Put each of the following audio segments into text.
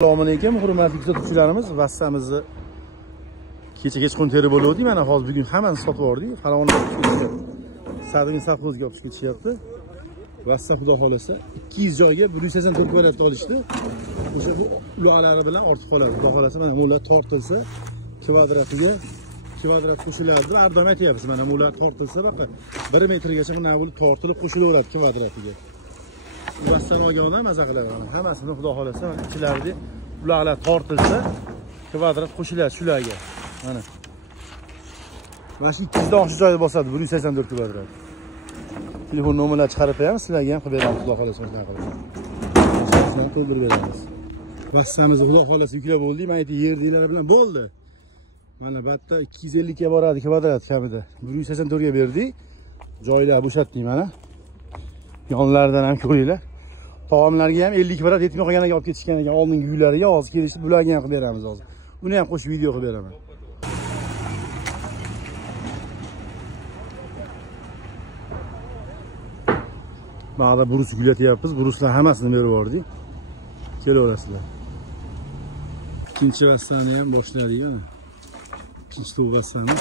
Assalomu alaykum, hurmatli kuzatuvchilarimiz. Vassamizni kecha kechqurun terib bo'ldik. Mana hozir bugun hammasini sotib yubordik. Farg'ona Sadmin savxozga olib ketishyapti. Vassa xudo xolasa 200 joyga 184 kvadrat olishdi. O'sha bu uloqlari bilan ortib qoladi. Xudo xolasa mana bular tortilsa kvadratiga kvadrat qo'shiladi. Ardam aytyapmiz, mana bular tortilsa baqa 1 metrgacha mana bu tortilib qo'shilaveradi kvadratiga. Vassani olgandan maza qilaman. Hammasini xudo xolasa mana ichlarida uloqlar tortilsa kvadrat qo'shiladi shularga. Mana. Mana shu 200 dan oshiq joyda bosadi 184 kvadrat. Telefon nomerlarini chiqarib qo'yamiz, sizlarga ham qilib beramiz xudo xolasa shunday qilib. Sizlarga to'ldirib beramiz. Vassamizni xudo xolasa yuklab bo'ldik. Men aytdim yerdilar bilan bo'ldi. Mana bu yerda 250 ga boradi kvadrat kamida. 184 ga berdik. Joylar bo'shatdik mana. Yonlaridan ham ko'ringlar. Taomlarga ham 50 kvadrat yetmay qolganiga olib ketishgan ekan. Oldingi uylariga hozir kelishdi, bularga ham qilib beramiz hozir. Uni ham qo'shib video qilib beraman. Ba'da burus gulatyapmiz. Buruslar hammasini berib yubordik. Kelaverasizlar. Ikkinchi vassani ham boshladik mana. Ikkinchi to'p vassani.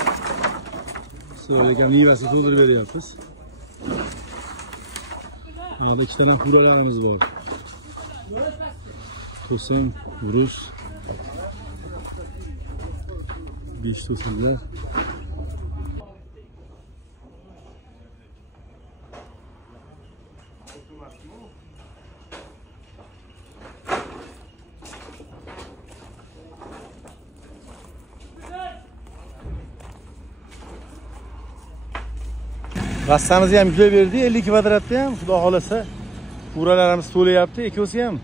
So'ragan mevasini to'ldirib beryapmiz. Burada iki tane buralarımız var. To'sin, burus. 5 to'sinlar. Vassamizni ham yuklab berdi, 50 kvadratda ham, xudo xolasa. Buralarimiz to'layapti, ikkosi ham.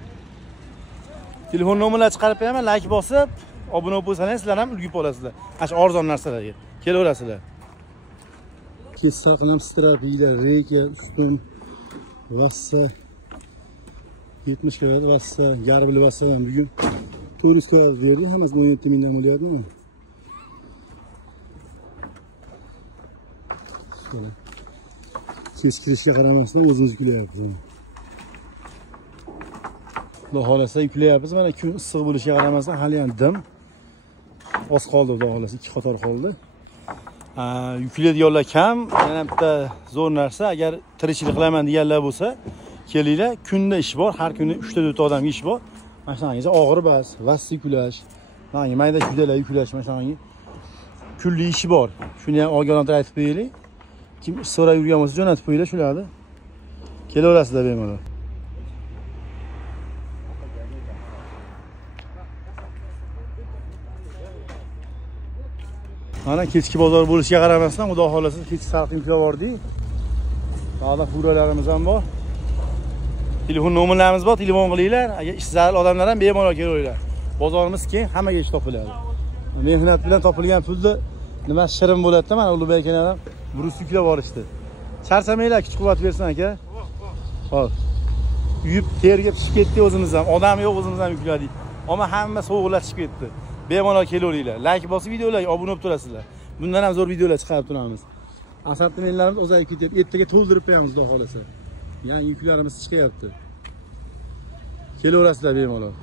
Telefon nomerlarini chiqarib qo'yaman, like bosib, obuna bo'lsangiz, sizlar ham ulgib olasizlar. Mana shu arzon narsalarga kelaverasizlar. Kesaqin ham strapiylar, reyka, ustun, vassa 70 kvadrat vassa, yarbil vassa ham bugun 400 kvadrat berdi, hammasi 17 mingdan bo'lyapti. Keskirishga qaramasdan o'zimiz yuklayapmiz. Xudo xolasa yuklayapmiz. Mana kun issiq bo'lishiga qaramasdan hali ham dim. Oz qoldi xudo xolasa, 2 qator qoldi. Yuklaydiganlar kam, yana bitta zo'r narsa, agar tirikchilik qilaman deganlar bo'lsa, kelinglar, kunda ish bor, har kuni 3 ta 4 ta odamga ish bor. Mana shunga og'ir bas, vassa yuklash, mana mayda judalar yuklash, mana shunga kunli ishi bor. Shuni ham ogohlantirib aytib qo'yaylik. Kim so'rab yurgan bo'lsa jo'natib qo'yinglar shularni. Kelaverasizlar bemalol. Mana kechki bozor bo'lishiga qaramasdan, xudo xolasa kechki salqin yuklab yubordik. Mana furalarimiz ham bor. Telefon nomerlarimiz bor, telefon qilinglar. Agar ish zarur odamlar ham bemalol kelaveringlar. Bozorimiz keng, hammaga ish topiladi. Mehnat bilan topilgan pulni nima shirin bo'ladi-da, mana Ulug'bek akalar ham burus yuklab borishdi. Charchamanglar, kuch quvvat bersin aka. Xo'p. Uyib terga pishib ketdi o'zimiz ham. Odam yo'q, o'zimiz ham yukladik. Ammo hamma sovuqlashib ketdi. Bemalol kelaveringlar. Like bosib videolarga obuna bo'lib turasizlar. Bundan ham zo'r videolar chiqarib turamiz. Assortimentlarimiz o'zayib ketyapti. Ertaga to'ldirib qo'yamiz xudo xolasa. Yangi yuklarimiz chiqyapti. Kelaverasizlar bemalol.